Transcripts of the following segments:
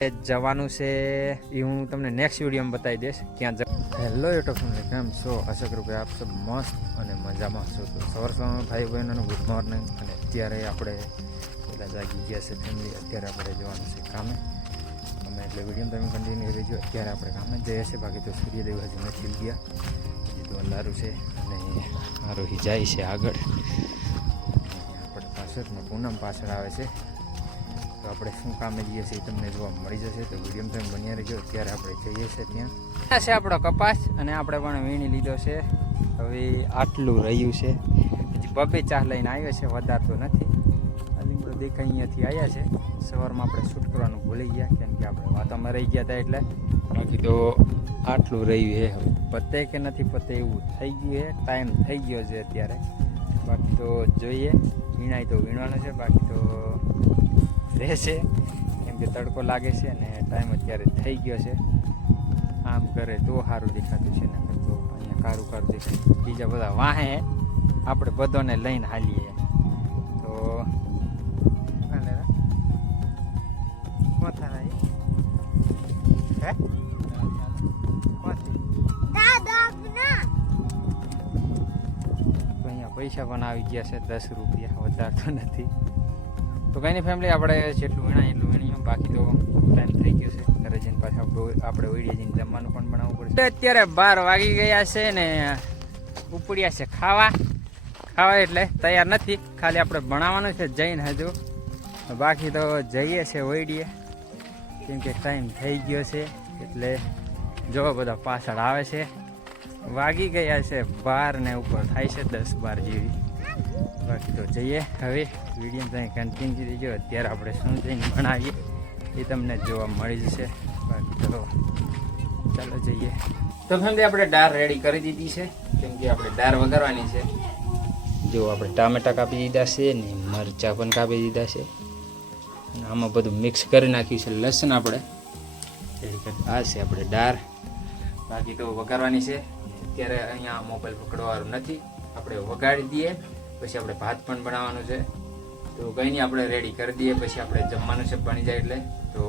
જવાનું છે એ હું તમને નેક્સ્ટ વિડીયોમાં બતાવી દઈશ ક્યાં હેલો યુટ્યુબ ફેમિલી કેમ છો? આશા કરું કે આપ સબ મસ્ત અને મજામાં છો. તો સવારમાં ભાઈ બહેનોનું ગુડ મોર્નિંગ. અને અત્યારે આપણે પહેલાં જાગી ગયા છે ફેમિલી. અત્યારે આપણે જવાનું છે કામે એટલે વિડીયો તમે કન્ટિન્યુ રહેજો. અત્યારે આપણે કામે જઈએ છીએ, બાકી તો સૂર્યદેવ હજુ નથી ગયા, હજી તો અંધારું છે અને આરોહી જાય છે આગળ. આપણે પાછળ પૂનમ પાછળ આવે છે. તો આપણે શું કામે જઈએ છીએ તમને જોવા મળી જશે, તો વિડીયો તમે બન્યા રહેજો. અત્યારે આપણે જઈએ છીએ ત્યાં છે આપણો કપાસ અને આપણે પણ વીણી લીધો છે. હવે આટલું રહ્યું છે, હજી બબે ચાહ લઈને આવ્યો છે, વધારતો નથી. લીમડો દેખાય અહીંયાથી આવ્યા છે. સવારમાં આપણે શૂટ કરવાનું ભૂલી ગયા કેમ કે આપણે વાતોમાં રહી ગયા હતા એટલે. બાકી તો આટલું રહ્યું છે, હવે પતે કે નથી પતે એવું થઈ ગયું છે. ટાઈમ થઈ ગયો છે અત્યારે. બાકી તો જોઈએ, વીણાય તો વીણવાનું છે, બાકી તો રહેશે કેમ કે તડકો લાગે છે અને ટાઈમ અત્યારે થઈ ગયો છે. આમ કરે તો સારું દેખાતું છે, નકર તો અહીંયા કારું કારું દેખાય. બીજા બધા વાહે આપણે બધાને લઈને હાલીએ તો અહીંયા પૈસા પણ આવી ગયા છે 10 રૂપિયા, વધારતો નથી. તો કંઈ નહીં ફેમિલી, આપણે જેટલું વીણાય એટલું વીણીએ. બાકી તો ટાઈમ થઈ ગયો છે, ઘરે જઈને પાછા આપણે ઓઈડીએ જઈને જમવાનું પણ બનાવવું પડશે. અત્યારે 12 વાગી ગયા છે ને ઉપડ્યા છે ખાવા એટલે તૈયાર નથી, ખાલી આપણે બનાવવાનું છે જઈને હજુ. બાકી તો જઈએ છે ઓઈડીએ કેમ કે ટાઈમ થઈ ગયો છે. એટલે જો બધા પાછળ આવે છે. વાગી ગયા છે 12 ને ઉપર થાય છે, 10-12 જેવી. બાકી તો જઈએ હવે. વિડીયો તમે કન્ટિન્યુ રહેજો. અત્યારે આપણે શું જઈને બનાવીએ એ તમને જોવા મળી જશે. બાકી તો ચાલો જઈએ. તો ફેમિલી આપણે દાળ રેડી કરી દીધી છે કેમ કે આપણે દાળ વઘારવાની છે. જો આપણે ટામેટા કાપી દીધા છે ને મરચાં પણ કાપી દીધા છે. આમાં બધું મિક્સ કરી નાખ્યું છે. લસણ આપણે આ છે આપણે દાળ. બાકી તો વઘારવાની છે. અત્યારે અહીંયા મોબાઈલ પકડવાનું નથી, આપણે વગાડી દઈએ પછી આપણે ભાત પણ બનાવવાનું છે. તો કંઈ નહીં, આપણે રેડી કરી દઈએ પછી આપણે જમવાનું છે બની જાય એટલે. તો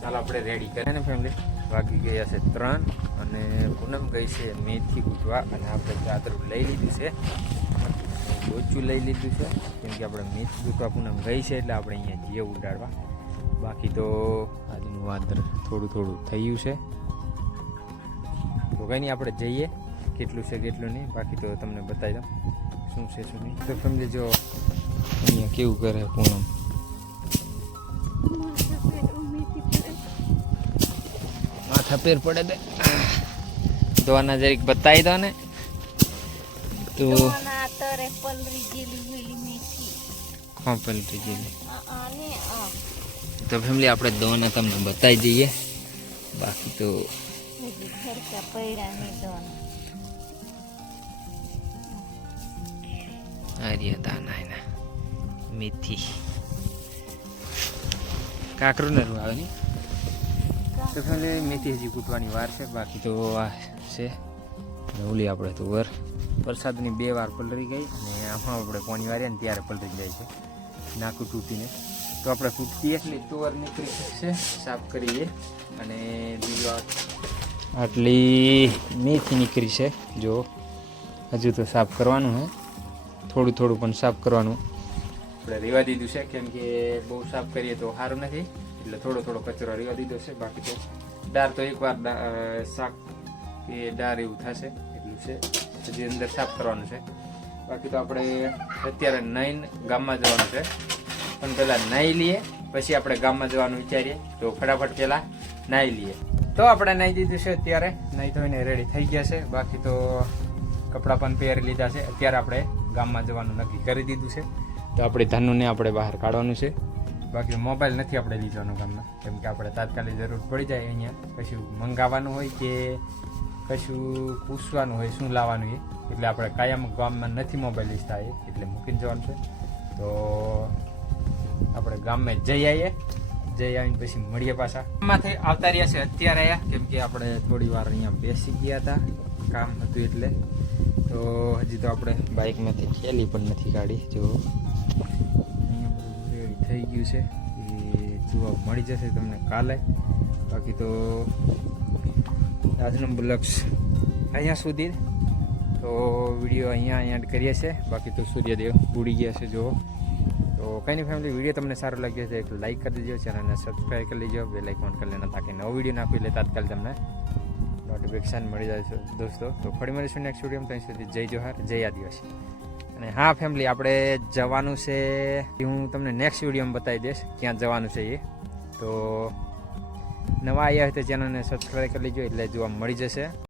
ચાલો આપણે રેડી કરીએ ને ફેમિલી. વાગી ગયા છે 3 અને પૂનમ ગઈ છે મેથી કૂટવા અને આપણે ચાદરું લઈ લીધું છે, ઓછું લઈ લીધું છે કેમ કે આપણે મેથી કૂટવા પૂનમ ગઈ છે એટલે આપણે અહીંયા જીવ ઉડાડવા. બાકી તો આજનું વાદળ થોડું થયું છે. તો કંઈ નહીં, આપણે જઈએ કેટલું છે કેટલું નહીં. બાકી તો તમને બતાવી દઉં શું છે શું નહીં. તો ફેમિલી જો અહીંયા કેવું કરે પૂનમ. માથા પેર પડે દે તો આના જરીક બતાવી દો ને. તો પલટી ગયેલી તો ફેમિલી આપણે દોના તમને બતાવી દઈએ. બાકી તો દાના એના મેથી કાકરું નરું આવે ને. તો ફેમિલી મેથી હજી કૂટવાની વાર છે. બાકી તો આ છે ઓલી આપણે તો વરસાદની 2 વાર પલળી ગઈ અને આમાં આપણે પાણી વારીએ ને ત્યારે પલળી જાય છે નાકું તૂટીને. તો આપણે કૂટતી એટલી તુવર નીકળી શકશે, સાફ કરીએ. અને બીજો આટલી મેથી નીકળી છે, જો હજુ તો સાફ કરવાનું છે. થોડું પણ સાફ કરવાનું આપણે રેવા દીધું છે કેમ કે બહુ સાફ કરીએ તો સારું નથી, એટલે થોડો કચરો રેવા દીધો છે. બાકી તો દાળ તો એકવાર શાક કે દાળ એવું થશે એટલું છે, હજી અંદર સાફ કરવાનું છે. બાકી તો આપણે અત્યારે નાઈને ગામમાં જવાનું છે, પણ પહેલાં નાહી લઈએ પછી આપણે ગામમાં જવાનું વિચારીએ. તો ફટાફટ પહેલાં નાહી લઈએ. તો આપણે નાહી દીધું છે, અત્યારે નાહી ધોઈને રેડી થઈ ગયા છે. બાકી તો કપડાં પણ પહેરી લીધા છે. અત્યારે આપણે ગામમાં જવાનું નક્કી કરી દીધું છે. તો આપણે ધાનુને આપણે બહાર કાઢવાનું છે. બાકી મોબાઈલ નથી આપણે લીધવાનો ગામમાં કેમ કે આપણે તાત્કાલિક જરૂર પડી જાય. અહીંયા કશું મંગાવવાનું હોય કે કશું પૂછવાનું હોય શું લાવવાનું હોય, એટલે આપણે કાયમ ગામમાં નથી મોબાઈલ લીધા એટલે મૂકીને જવાનું છે. તો આપણે ગામમાં જઈ આવીને પછી મળીએ પાછા. ગામમાંથી આવતા રહ્યા છે અત્યારે આવ્યા કેમ કે આપણે થોડી વાર અહીંયા બેસી ગયા હતા, કામ હતું એટલે. તો હજી તો આપણે બાઇકમાંથી થેલી પણ નથી કાઢી. જો અહીંયા બધું રેડી થઈ ગયું છે. એ જોવા મળી જશે તમને કાલે. બાકી તો આજનો બ્લોગ અહીંયા સુધી. તો વિડીયો અહીંયા એન્ડ કરીએ છીએ. બાકી તો સૂર્યદેવ ઉડી ગયા છે જુઓ. તો કંઈ નહીં ફેમિલી, વિડીયો તમને સારો લાગ્યો છે એક લાઇક કરી દેજો, ચેનલને સબસ્ક્રાઈબ કરી લેજો, બેલ આઇકોન કરી લેના તાકી નવો વિડીયો નાખું એટલે તાત્કાલિક તમને નોટિફિકેશન મળી જાય છે દોસ્તો. તો ફરી મળીશું નેક્સ્ટ વિડીયોમાં. ત્યાં સુધી જય જોહાર, જય આદિવાસી. અને હા ફેમિલી, આપણે જવાનું છે, હું તમને નેક્સ્ટ વિડીયોમાં બતાવી દઈશ ક્યાં જવાનું છે એ. તો નવા આવ્યા હોય તો ચેનલને સબસ્ક્રાઈબ કરી લેજો એટલે જોવા મળી જશે.